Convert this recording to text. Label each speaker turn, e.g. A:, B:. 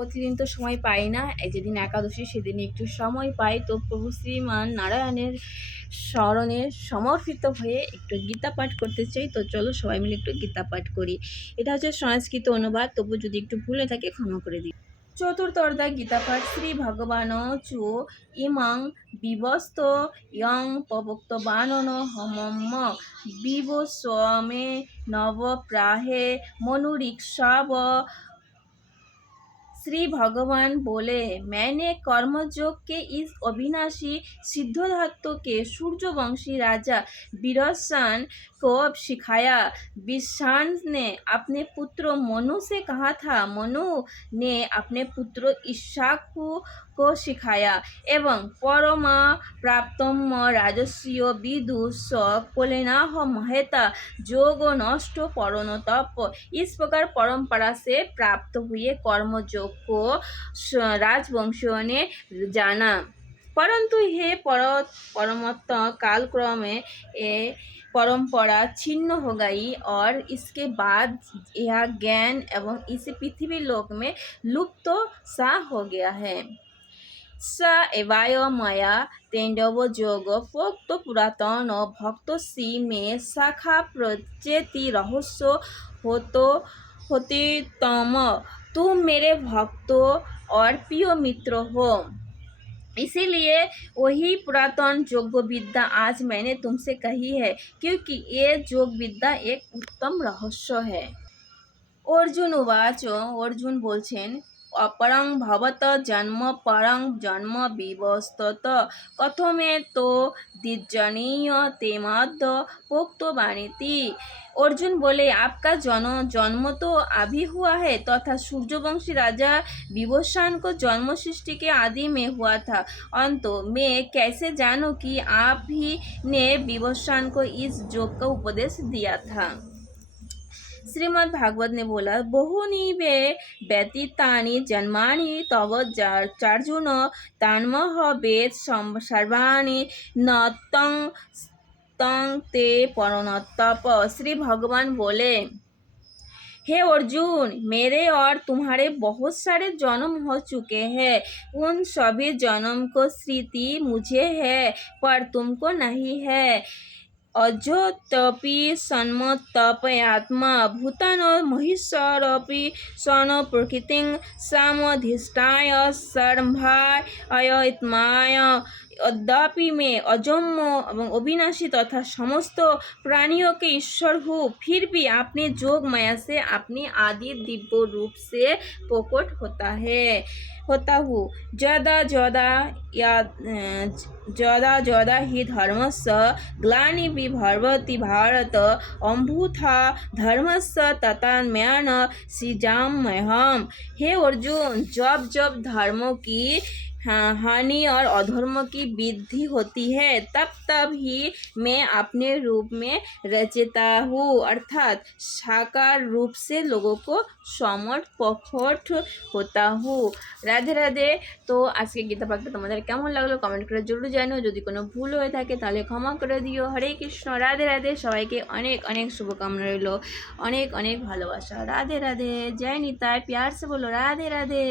A: প্রতিদিন তো সময় পাই না। যেদিন একাদশী, সেদিন একটু সময় পাই। তো প্রভু শ্রীমান নারায়ণের স্মরণে সমর্পিত হয়ে একটু গীতা পাঠ করতে চাই। তো চলো সবাই মিলে একটু গীতা পাঠ করি। এটা হচ্ছে সংস্কৃত অনুবাদ। তবু যদি একটু ভুলে থাকে, ক্ষমা করে দিই চতুর্থ অর্ধায় গীতাপাঠ শ্রী ভগবান চু ইমং বিবস্ত ইয়ং প্রবক্ত বানন হমম বিবস্বমে নব প্রাহে মনুরিক্ষাব श्री भगवान बोले मैंने कर्मयोग के इस अविनाशी सिद्धार्थ के सूर्यवंशी राजा विरसन को सिखाया विशान ने अपने पुत्र मनु से कहा था मनु ने अपने पुत्र ईशाकु को सिखाया एवं परमा प्राप्तम राजस्व विदुष कोलेनाह महता जोग नष्ट परण तप इस प्रकार परंपरा से प्राप्त हुए कर्मयोग को स- राजवंशियों ने जाना परंतु हे पर परमत्त कालक्रमे ये परंपरा छिन्न हो गई और इसके बाद यह ज्ञान एवं इस पृथ्वी लोक में लुप्त सा हो गया है स एवाय मया तेंडव जोग प्रोक्त पुरातन भक्त सी में शाखा प्रचेति रहस्य होतो होते तम तुम मेरे भक्तों और प्रिय मित्र हो इसीलिए वही पुरातन योग विद्या आज मैंने तुमसे कही है क्योंकि ये योग विद्या एक उत्तम रहस्य है অর্জুন উবাচ অর্জুন বলছেন অপরং ভবত জন্ম পরং জন্ম বিবস্তত কথমে তো দ্বিজনীয় তেমদ্য पोक्त बाणीति अर्जुन बोले आपका जन्म जन्म तो अभी हुआ है तथा सूर्यवंशी राजा विभूषण को जन्म सृष्टि के आदि में हुआ था अंतो मैं कैसे जानूं कि आप ही ने विभूषण को इस योग का उपदेश दिया था श्रीमद् भागवत ने बोला बहुनी वे व्यतीतानि जन्मानि तव जार- चार्जुन तान्मह वेद सम- सर्वाणि न तं तं ते परणतप श्री भगवान बोले हे अर्जुन मेरे और तुम्हारे बहुत सारे जन्म हो चुके हैं उन सभी जन्म को स्मृति मुझे है पर तुमको नहीं है અજોતપી સન્મત્તપયાત્મા ભૂતાન મહિષરપી સન પ્રકૃતિં સામધિષ્ઠાય સરંભાય અયત્માય यद्यपि मैं अजन्म एवं अविनाशी तथा समस्त प्राणियों के ईश्वर हूँ फिर भी अपने जोग माया से अपने आदि दिव्य रूप से प्रकट होता है होता हूँ जदा जदा या जदा जदा हि धर्मस्य ग्लानिर्भवति भारत अम्भूथा धर्मस्य तथा म्यान सृजाम्यहम हे अर्जुन जब जब धर्मों की हाँ, हानि और अधर्म की वृद्धि होती है तब तब ही मैं अपने रूप में रचता हूँ अर्थात साकार रूप से लोगों को সমট প্রকট হতা হু রাধে রাধে তো আজকে গীতা পাঠটা তোমাদের কেমন লাগলো কমেন্ট করে জরুর জানো যদি কোনো ভুল হয়ে থাকে তাহলে ক্ষমা করে দিও হরে কৃষ্ণ রাধে রাধে সবাইকে অনেক অনেক শুভকামনা রইলো অনেক অনেক ভালোবাসা রাধে রাধে জয় নিতাই প্যার সে বলো রাধে রাধে